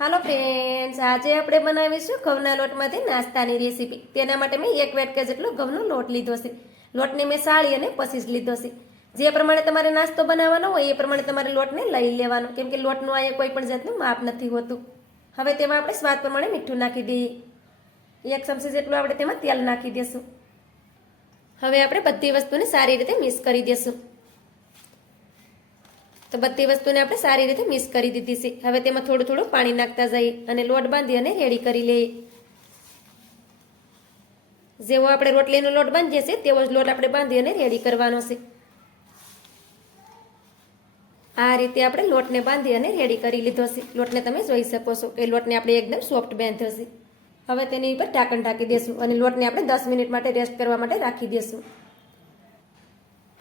હાલો friends, આજે આપણે બનાવીશું ઘઉંના લોટમાંથી નાસ્તાની રેસીપી. તેના માટે મેં 1 વાટકા જેટલો ઘઉંનો લોટ લીધો છે. લોટને મેં સાળી અને પીસી જ લીધો છે. જે પ્રમાણે તમારે નાસ્તો બનાવવાનો હોય એ પ્રમાણે તમારે લોટને લઈ લેવાનો, કેમ કે લોટનું અહીંયા કોઈ પણ જાતનું માપ નથી હોતું. હવે તેમાં આપણે સ્વાદ પ્રમાણે મીઠું નાખી દઈએ. 1 ચમચી જેટલું આપણે તેમાં તેલ નાખી દઈશું. હવે આપણે બધી વસ્તુને સારી રીતે મિક્સ કરી દઈશું. તો બધી વસ્તુને આપણે સારી રીતે મિક્સ કરી દીધી છે. હવે તેમાં થોડું થોડું પાણી નાખતા જઈએ અને લોટ બાંધી અને રેડી કરી લઈએ. જેવો આપણે રોટલીનો લોટ બાંધીએ છીએ તેવો જ લોટ આપણે બાંધી અને રેડી કરવાનો છે. આ રીતે આપણે લોટને બાંધી અને રેડી કરી લીધો છે. લોટને તમે જોઈ શકો છો કે લોટને આપણે એકદમ સોફ્ટ બાંધ્યો છે. હવે તેની ઉપર ઢાંકણ ઢાંકી દઈશું અને લોટને આપણે 10 મિનિટ માટે રેસ્ટ કરવા માટે રાખી દઈશું.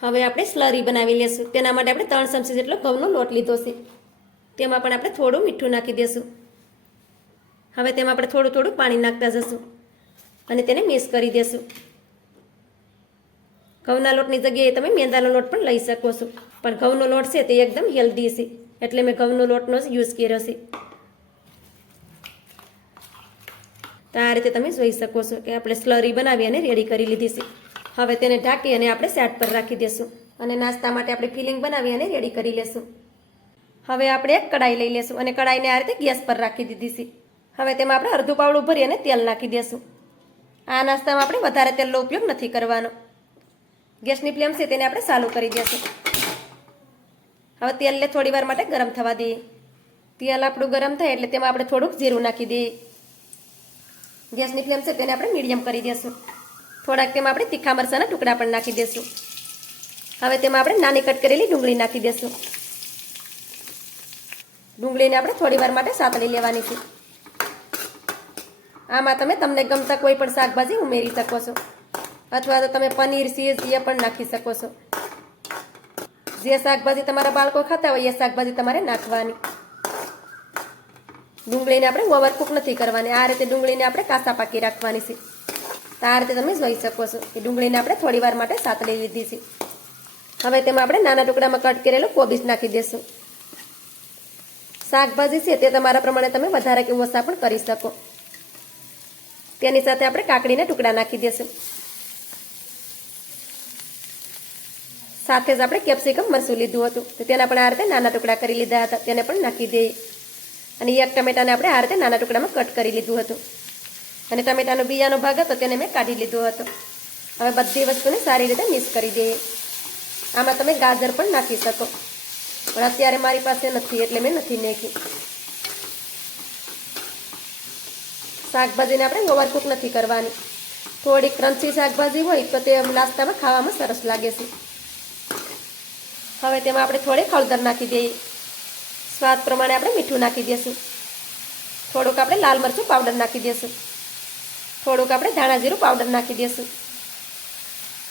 હવે આપણે સ્લરી બનાવી લેશું. તેના માટે આપણે 3 ચમચી જેટલો ઘઉંનો લોટ લીધો છે. તેમાં પણ આપણે થોડું મીઠું નાખી દઈશું. હવે તેમાં આપણે થોડું થોડું પાણી નાખતા જશું અને તેને મિક્સ કરી દઈશું. ઘઉંના લોટની જગ્યાએ તમે મેંદાનો લોટ પણ લઈ શકો છો, પણ ઘઉંનો લોટ છે તે એકદમ હેલ્ધી છે, એટલે મેં ઘઉંનો લોટનો જ યુઝ કર્યો છે. તો આ રીતે તમે જોઈ શકો છો કે આપણે સ્લરી બનાવી અને રેડી કરી લીધી છે. હવે તેને ઢાંકી અને આપણે સાઈડ પર રાખી દઈશું અને નાસ્તા માટે આપણે ફિલિંગ બનાવી અને રેડી કરી લેશું. હવે આપણે એક કડાઈ લઈ લેશું અને કડાઈને આ રીતે ગેસ પર રાખી દીધી છે. હવે તેમાં આપણે અડધું પાવડું ભરી અને તેલ નાખી દઈશું. આ નાસ્તામાં આપણે વધારે તેલનો ઉપયોગ નથી કરવાનો. ગેસની ફ્લેમ છે તેને આપણે ચાલુ કરી દઈશું. હવે તેલને થોડી વાર માટે ગરમ થવા દઈએ. તેલ આપણું ગરમ થાય એટલે તેમાં આપણે થોડુંક જીરું નાખી દઈએ. ગેસની ફ્લેમ છે તેને આપણે મીડિયમ કરી દઈશું. થોડાક તેમાં આપણે તીખા મરચાંના ટુકડા પણ નાખી દઈશું. હવે તેમાં આપણે નાની કટ કરેલી ડુંગળી નાખી દઈશું. ડુંગળીને આપણે થોડી વાર માટે સાતળી લેવાની છે. આમાં તમે તમને ગમતા કોઈ પણ શાકભાજી ઉમેરી શકો છો, અથવા તો તમે પનીર, ચીઝ એ પણ નાખી શકો છો. જે શાકભાજી તમારા બાળકો ખાતા હોય એ શાકભાજી તમારે નાખવાની. ડુંગળીને આપણે ઓવરકુક નથી કરવાની. આ રીતે ડુંગળીને આપણે કાચા પાકી રાખવાની છે. તો આ રીતે તમે જોઈ શકો છો કે ડુંગળીને આપણે થોડી વાર માટે સાતળી લીધી છે. હવે તેમાં આપણે નાના ટુકડામાં કટ કરેલું કોબીજ નાખી દઈશું. શાકભાજી છે તે તમારા પ્રમાણે તમે વધારે કે ઓછા પણ કરી શકો. તેની સાથે આપણે કાકડીના ટુકડા નાખી દઈશું. સાથે જ આપણે કેપ્સિકમ મરચું લીધું હતું, તો તેના પણ આ રીતે નાના ટુકડા કરી લીધા હતા, તેને પણ નાખી દઈએ. અને એક ટમેટાને આપણે આ રીતે નાના ટુકડામાં કટ કરી લીધું હતું અને ટમેટાનો બીજાનો ભાગ હતો તેને મેં કાઢી લીધો હતો. હવે બધી વસ્તુને સારી રીતે મિક્સ કરી દઈએ. આમાં તમે ગાજર પણ નાખી શકો, પણ અત્યારે મારી પાસે નથી એટલે મેં નથી નાખી. શાકભાજીને આપણે ઓવરકુક નથી કરવાની. થોડી ક્રન્ચી શાકભાજી હોય તો તે નાસ્તામાં ખાવામાં સરસ લાગે છે. હવે તેમાં આપણે થોડી હળદર નાખી દઈએ. સ્વાદ પ્રમાણે આપણે મીઠું નાખી દઈશું. થોડુંક આપણે લાલ મરચું પાવડર નાખી દઈશું. થોડુંક આપણે ધાણા જીરું પાવડર નાખી દઈશું.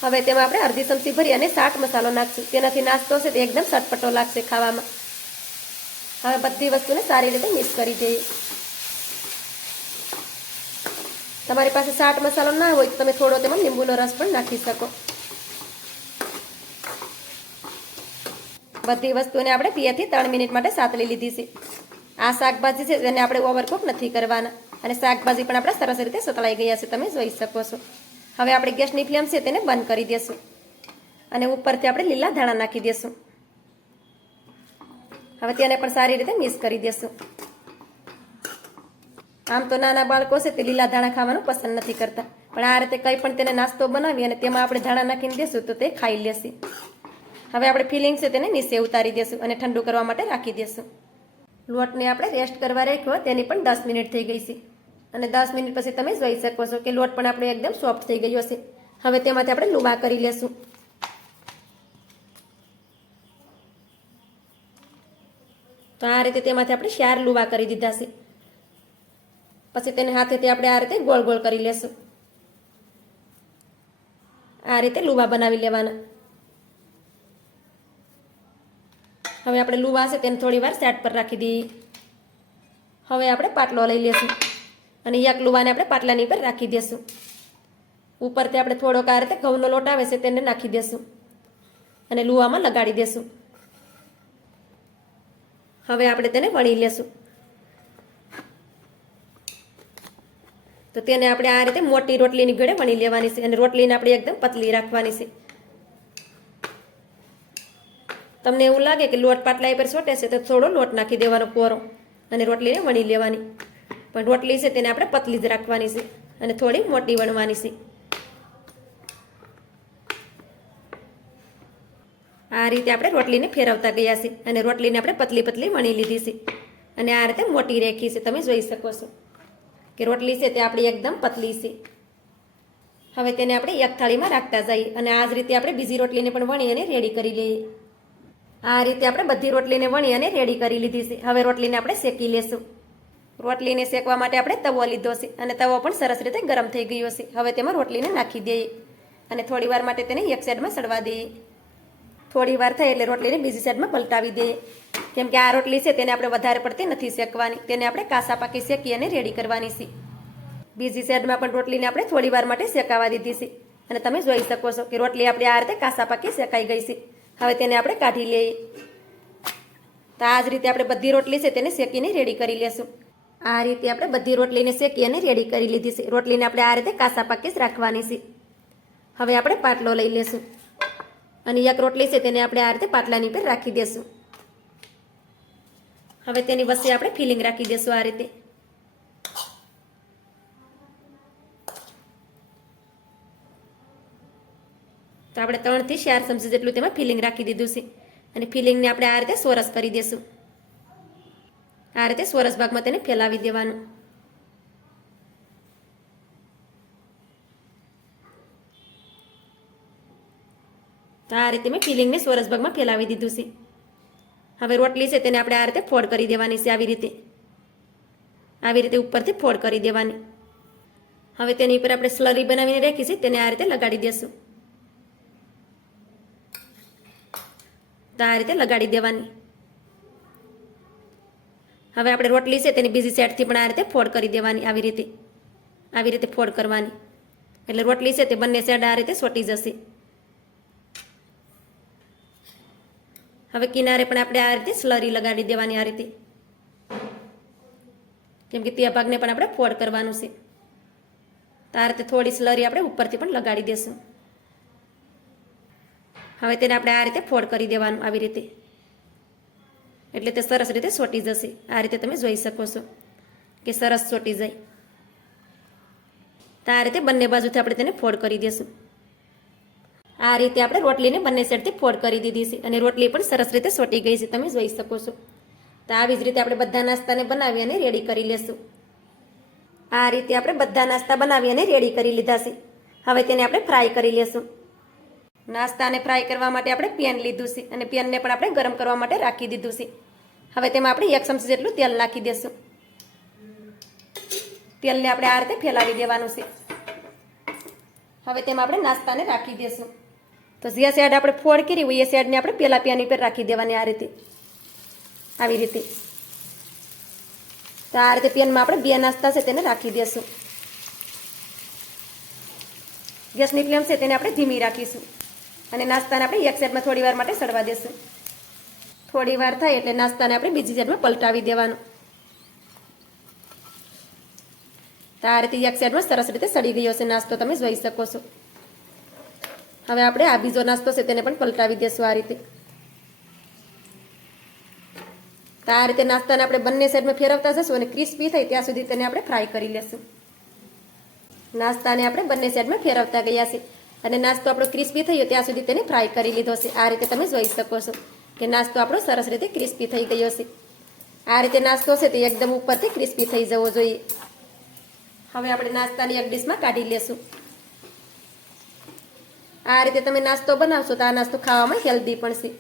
હવે તેમાં આપણે અડધી ચમચી ભરી અને ચાટ મસાલો નાખશું. તેનાથી નાસ્તો છે તે એકદમ ચટપટો લાગશે ખાવામાં. હવે બધી વસ્તુને સારી રીતે મિક્સ કરી દઈએ. તમારી પાસે ચાટ મસાલો ના હોય તો તમે થોડો તેમાં લીંબુનો રસ પણ નાખી શકો. બધી વસ્તુને આપણે 2 થી 3 મિનિટ માટે સાતળી લીધી છે. આ શાકભાજી છે તેને આપણે ઓવરકુક નથી કરવાના અને શાકભાજી પણ આપણે સરસ રીતે સતળાઈ ગયા છે, તમે જોઈ શકો છો. હવે આપણે ગેસની ફ્લેમ છે તેને બંધ કરી દઈશું અને ઉપરથી આપણે લીલા ધાણા નાખી દઈશું. હવે તેને પણ સારી રીતે મિક્સ કરી દઈશું. આમ તો નાના બાળકો છે તે લીલા ધાણા ખાવાનું પસંદ નથી કરતા, પણ આ રીતે કંઈ પણ તેને નાસ્તો બનાવી અને તેમાં આપણે ધાણા નાખીને દેશું તો તે ખાઈ લેશે. હવે આપણે ફિલિંગ છે તેને નીચે ઉતારી દઈશું અને ઠંડુ કરવા માટે રાખી દઈશું. લોટને આપણે રેસ્ટ કરવા રાખ્યો તેની પણ 10 મિનિટ થઈ ગઈ છે અને 10 મિનિટ પછી તમે જોઈ શકો છો કે લોટ પણ આપણે એકદમ સોફ્ટ થઈ ગયો છે. હવે તેમાંથી આપણે લુવા કરી લેશું. તો આ રીતે તેમાંથી આપણે 4 લુવા કરી દીધા છે. પછી તેને હાથેથી આપણે આ રીતે ગોળ ગોળ કરી લેશું. આ રીતે લુવા બનાવી લેવાના. હવે આપણે લુવા છે તેને થોડી વાર સાઈડ પર રાખી દઈએ. હવે આપણે પાટલો લઈ લેશું અને એક લુવાને આપણે પાટલાની પર રાખી દઈશું. ઉપરથી આપણે થોડોક આ રીતે ઘઉંનો લોટ આવે છે તેને નાખી દઈશું અને લુવામાં લગાડી દઈશું. હવે આપણે તેને વણી લેશું. તો તેને આપણે આ રીતે મોટી રોટલીની ઘડે વણી લેવાની છે અને રોટલીને આપણે એકદમ પતલી રાખવાની છે. તમને એવું લાગે કે લોટ પાટલા પર છોટે છે તો થોડો લોટ નાખી દેવાનો કોરો અને રોટલીને વણી લેવાની. પણ રોટલી છે તેને આપણે પતલી જ રાખવાની છે અને થોડી મોટી વણવાની છે. આ રીતે આપણે રોટલીને ફેરવતા ગયા છે અને રોટલીને આપણે પતલી પતલી વણી લીધી છે અને આ રીતે મોટી રેખી છે. તમે જોઈ શકો છો કે રોટલી છે તે આપણી એકદમ પતલી છે. હવે તેને આપણે એક થાળીમાં રાખતા જઈએ અને આ જ રીતે આપણે બીજી રોટલીને પણ વણી અને રેડી કરી લઈએ. આ રીતે આપણે બધી રોટલીને વણી અને રેડી કરી લીધી છે. હવે રોટલીને આપણે શેકી લેશું. રોટલીને શેકવા માટે આપણે તવો લીધો છે અને તવો પણ સરસ રીતે ગરમ થઈ ગયો છે. હવે તેમાં રોટલીને નાખી દઈએ અને થોડી વાર માટે તેને એક સાઈડમાં સડવા દઈએ. થોડી વાર થાય એટલે રોટલીને બીજી સાઈડમાં પલટાવી દઈએ. કેમ કે આ રોટલી છે તેને આપણે વધારે પડતી નથી શેકવાની, તેને આપણે કાસા પાકી શેકી અને રેડી કરવાની છે. બીજી સાઈડમાં પણ રોટલીને આપણે થોડી વાર માટે શેકાવા દીધી છે અને તમે જોઈ શકો છો કે રોટલી આપણી આ રીતે કાસા પાકી શેકાઈ ગઈ છે. હવે તેને આપણે કાઢી લઈએ. તો આ જ રીતે આપણે બધી રોટલી છે તેને શેકીને રેડી કરી લેશું. આ રીતે આપણે બધી રોટલીને શેકી અને રેડી કરી લીધી છે. રોટલીને આપણે આ રીતે કાસા પાકી જ રાખવાની છે. હવે આપણે પાટલો લઈ લેશું અને એક રોટલી છે તેને આપણે આ રીતે પાટલાની પર રાખી દેશું. હવે તેની વચ્ચે આપણે ફિલિંગ રાખી દેશું આ રીતે. તો આપણે 3 થી 4 ચમચી જેટલું તેમાં ફિલિંગ રાખી દીધું છે અને ફિલિંગને આપણે આ રીતે સોરસ કરી દેશું. આ રીતે સોરસ ભાગમાં તેને ફેલાવી દેવાનું. તો આ રીતે મેં ફિલિંગને સોરસ ભાગમાં ફેલાવી દીધું છે. હવે રોટલી છે તેને આપણે આ રીતે ફોલ્ડ કરી દેવાની છે. આવી રીતે ઉપરથી ફોલ્ડ કરી દેવાની. હવે તેની ઉપર આપણે સ્લરી બનાવીને રાખી છે તેને આ રીતે લગાડી દેશું. તો આ રીતે લગાડી દેવાની. હવે આપણે રોટલી છે તેની બીજી સાઈડથી પણ આ રીતે ફોલ્ડ કરી દેવાની. આવી રીતે ફોલ્ડ કરવાની એટલે રોટલી છે તે બંને સાઈડ આ રીતે ચોંટી જશે. હવે કિનારે પણ આપણે આ રીતે સ્લરી લગાડી દેવાની. આ રીતે કેમ કે તે ભાગને પણ આપણે ફોલ્ડ કરવાનું છે. તો આ રીતે થોડી સ્લરી આપણે ઉપરથી પણ લગાડી દેશું. હવે તેને આપણે આ રીતે ફોલ્ડ કરી દેવાનું આવી રીતે, એટલે તે સરસ રીતે ચોંટી જશે. આ રીતે તમે જોઈ શકો છો કે સરસ ચોંટી જાય. તો આ રીતે બંને બાજુથી આપણે તેને ફોલ્ડ કરી દેશું. આ રીતે આપણે રોટલીને બંને સાઈડથી ફોલ્ડ કરી દીધી છે અને રોટલી પણ સરસ રીતે ચોંટી ગઈ છે. તમે જોઈ શકો છો. તો આવી જ રીતે આપણે બધા નાસ્તાને બનાવી અને રેડી કરી લેશું. આ રીતે આપણે બધા નાસ્તા બનાવી અને રેડી કરી લીધા છે. હવે તેને આપણે ફ્રાય કરી લેશું. નાસ્તાને ફ્રાય કરવા માટે આપણે પેન લીધું છે અને પેનને પણ આપણે ગરમ કરવા માટે રાખી દીધું છે. હવે તેમાં આપણે 1 ચમચી જેટલું તેલ નાખી દેશું. તેલને આપણે આ રીતે ફેલાવી દેવાનું છે. હવે તેમાં આપણે નાસ્તાને રાખી દેશું. તો જે સાઈડ આપણે ફોલ્ડ કરી હોય એ સાઈડને આપણે પેલા પેન ઉપર રાખી દેવાની. આ રીતે આવી રીતે. તો આ રીતે પેનમાં આપણે 2 નાસ્તા છે તેને રાખી દેશું. ગેસની ફ્લેમ છે તેને આપણે ધીમી રાખીશું અને નાસ્તાને આપણે એક સાઈડમાં થોડી વાર માટે સડવા દેશું. થોડી વાર થાય એટલે નાસ્તાને આપણે બીજી સાઈડમાં પલટાવી દેવાનું. તો આ રીતે એક સાઈડમાં સરસ રીતે સડી ગયો છે નાસ્તો. તમે જોઈ શકો છો. હવે આપણે આ બીજો નાસ્તો છે તેને પણ પલટાવી દેશું આ રીતે. તો આ રીતે નાસ્તાને આપણે બંને સાઈડમાં ફેરવતા જશું અને ક્રિસ્પી થાય ત્યાં સુધી તેને આપણે ફ્રાય કરી લેશું. નાસ્તાને આપણે બંને સાઈડમાં ફેરવતા ગયા છે અને નાસ્તો આપણો ક્રિસ્પી થયો ત્યાં સુધી તેને ફ્રાય કરી લીધો છે. આ રીતે તમે જોઈ શકો છો કે નાસ્તો આપણો સરસ રીતે ક્રિસ્પી થઈ ગયો છે. આ રીતે નાસ્તો છે તે એકદમ ઉપરથી ક્રિસ્પી થઈ જવો જોઈએ. હવે આપણે નાસ્તાની એક ડીશમાં કાઢી લેશું. આ રીતે તમે નાસ્તો બનાવશો તો આ નાસ્તો ખાવામાં હેલ્ધી પણ છે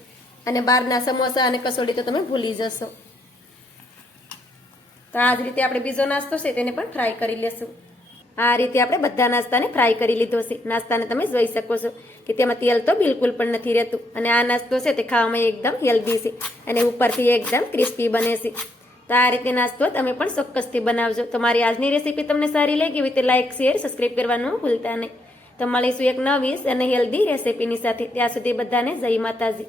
અને બહારના સમોસા અને કસોડી તો તમે ભૂલી જશો. તો આ જ રીતે આપણે બીજો નાસ્તો છે તેને પણ ફ્રાય કરી લેશું. આ રીતે આપણે બધા નાસ્તાને ફ્રાય કરી લીધો છે. નાસ્તાને તમે જોઈ શકો છો કે તેમાં તેલ તો બિલકુલ પણ નથી રહેતું અને આ નાસ્તો છે તે ખાવામાં એકદમ હેલ્ધી છે અને ઉપરથી એકદમ ક્રિસ્પી બને છે. તો આ રીતે નાસ્તો તમે પણ ચોક્કસથી બનાવજો. તો મારી આજની રેસીપી તમને સારી લાગી હોય તો લાઇક, શેર, સબસ્ક્રાઈબ કરવાનું ભૂલતા નહીં. તો મળીશું એક નવી અને હેલ્ધી રેસીપીની સાથે. ત્યાં સુધી બધાને જય માતાજી.